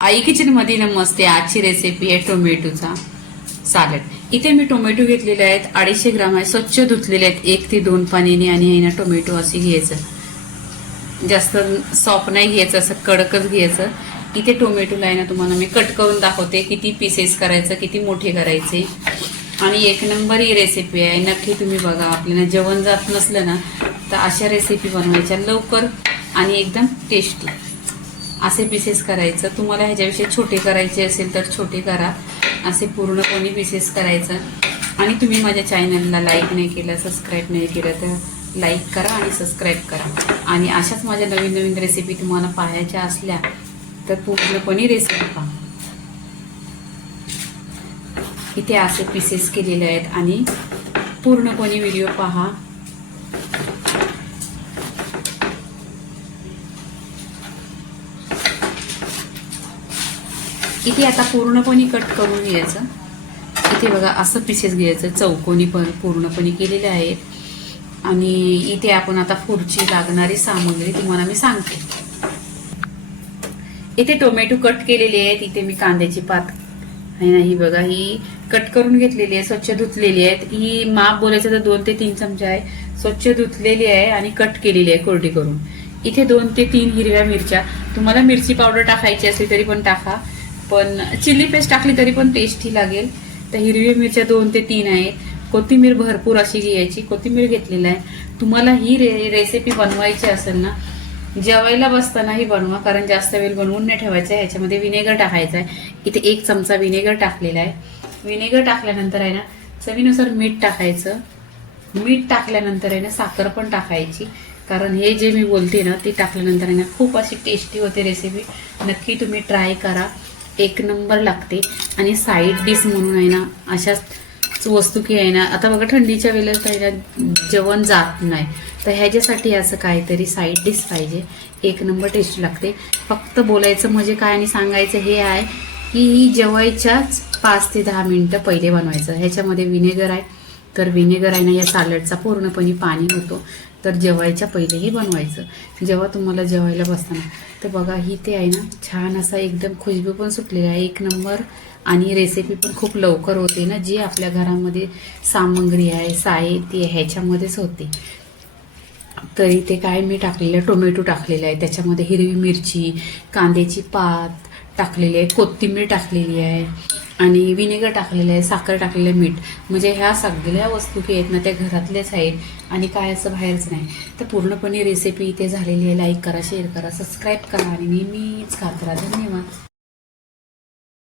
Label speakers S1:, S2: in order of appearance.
S1: आई किचनमध्ये नमस्ते आजची रेसिपी आहे टोमॅटोचा सॅलड इथे मी टोमॅटो घेतलेले आहेत. अडीचशे ग्राम आहे. स्वच्छ धुतलेले आहेत. एक ते दोन पाण्याने आणि आहे ना टोमॅटो असे घ्यायचं. जास्त सॉफ्ट नाही घ्यायचं. असं कडकच घ्यायचं. इथे टोमॅटोला आहे ना तुम्हाला मी कट करून दाखवते. किती पीसेस करायचं किती मोठे करायचे. आणि एक नंबर ही रेसिपी आहे. नक्की तुम्ही बघा. आपल्याला जेवण जात नसलं ना तर अशा रेसिपी बनवायच्या. लवकर आणि एकदम टेस्टी असे पीसेस करायचं. तुम्हाला ह्याच्याविषयी छोटे करायचे असेल तर छोटे करा. असे पूर्णपणे पीसेस करायचं. आणि तुम्ही माझ्या चॅनलला लाईक नाही केलं सबस्क्राईब नाही केलं तर लाईक करा आणि सबस्क्राईब करा. आणि अशाच माझ्या नवीन नवीन रेसिपी तुम्हाला पाहायच्या असल्या तर पूर्णपणे रेसिपी पहा. इथे असे पीसेस केलेले आहेत आणि पूर्णपणे व्हिडिओ पहा. इथे आता पूर्णपणे कट करून घ्यायचं. इथे बघा असं पीसेस घ्यायचं. चौकोनी पण पूर्णपणे केलेले आहेत. आणि इथे आपण आता पुढची लागणारी सामग्री तुम्हाला मी सांगते. इथे टोमॅटो कट केलेले आहेत. इथे मी कांद्याची पात आहे ना ही बघा ही कट करून घेतलेली आहे. स्वच्छ धुतलेली आहेत. ही माप बोलायचं तर दोन ते तीन चमचे आहे. स्वच्छ धुतलेली आहे आणि कट केलेली आहे कोरडी करून. इथे दोन ते तीन हिरव्या मिरच्या. तुम्हाला मिरची पावडर टाकायची असली तरी पण टाका. पण चिली पेस्ट टाकली तरी पण टेस्टी लागेल. तर हिरव्या मिरच्या दोन ते तीन आहेत. कोथिंबीर भरपूर अशी घ्यायची. कोथिंबीर घेतलेली आहे. तुम्हाला ही रे रेसिपी बनवायची असेल ना जेवायला बसतानाही बनवा. कारण जास्त वेळ बनवून नाही ठेवायचं. आहे ह्याच्यामध्ये विनेगर टाकायचं आहे. इथे एक चमचा विनेगर टाकलेला आहे. विनेगर टाकल्यानंतर आहे ना चवीनुसार मीठ टाकायचं. मीठ टाकल्यानंतर आहे ना साखर पण टाकायची. कारण हे जे मी बोलते ना ती टाकल्यानंतर आहे ना खूप अशी टेस्टी होते रेसिपी नक्की तुम्ही ट्राय करा. एक नंबर लागते. आणि साईड डिश म्हणून आहे ना अशाच वस्तू की आहे ना आता बघा थंडीच्या वेळेला आहे ना जेवण जात नाही. तर ह्याच्यासाठी असं काहीतरी साईड डिश पाहिजे. एक नंबर टेस्टी लागते. फक्त बोलायचं म्हणजे काय आणि सांगायचं हे आहे की ही जेवायच्याच पाच ते दहा मिनटं पहिले बनवायचं. ह्याच्यामध्ये विनेगर आहे तर विनेगर आहे ना या सॅलडचा पूर्णपणे पाणी होतो. तर जेवायच्या पहिलेही बनवायचं. जेव्हा तुम्हाला जेवायला बसताना. तर बघा ही ते आहे ना छान असा एकदम खुशबू पण सुटलेला आहे. एक नंबर. आणि रेसिपी पण खूप लवकर होते ना जी आपल्या घरामध्ये सामग्री आहे साहित्य ह्याच्यामध्येच होते. तरी ते काय मी टाकलेलं टोमॅटो टाकलेलं आहे. त्याच्यामध्ये हिरवी मिरची कांद्याची पात टाकलेली आहे कोथिंबीर टाकलेली आहे आणि विनेगर टाकलेलं आहे साखर टाकलेलं आहे मीठ. म्हणजे ह्या सगळ्या वस्तू की आहेत ना त्या घरातल्याच आहेत आणि काय असं बाहेरच नाही. तर पूर्णपणे रेसिपी इथे झालेली आहे. लाईक करा शेअर करा सबस्क्राईब करा आणि नेहमीच खात राहा. धन्यवाद.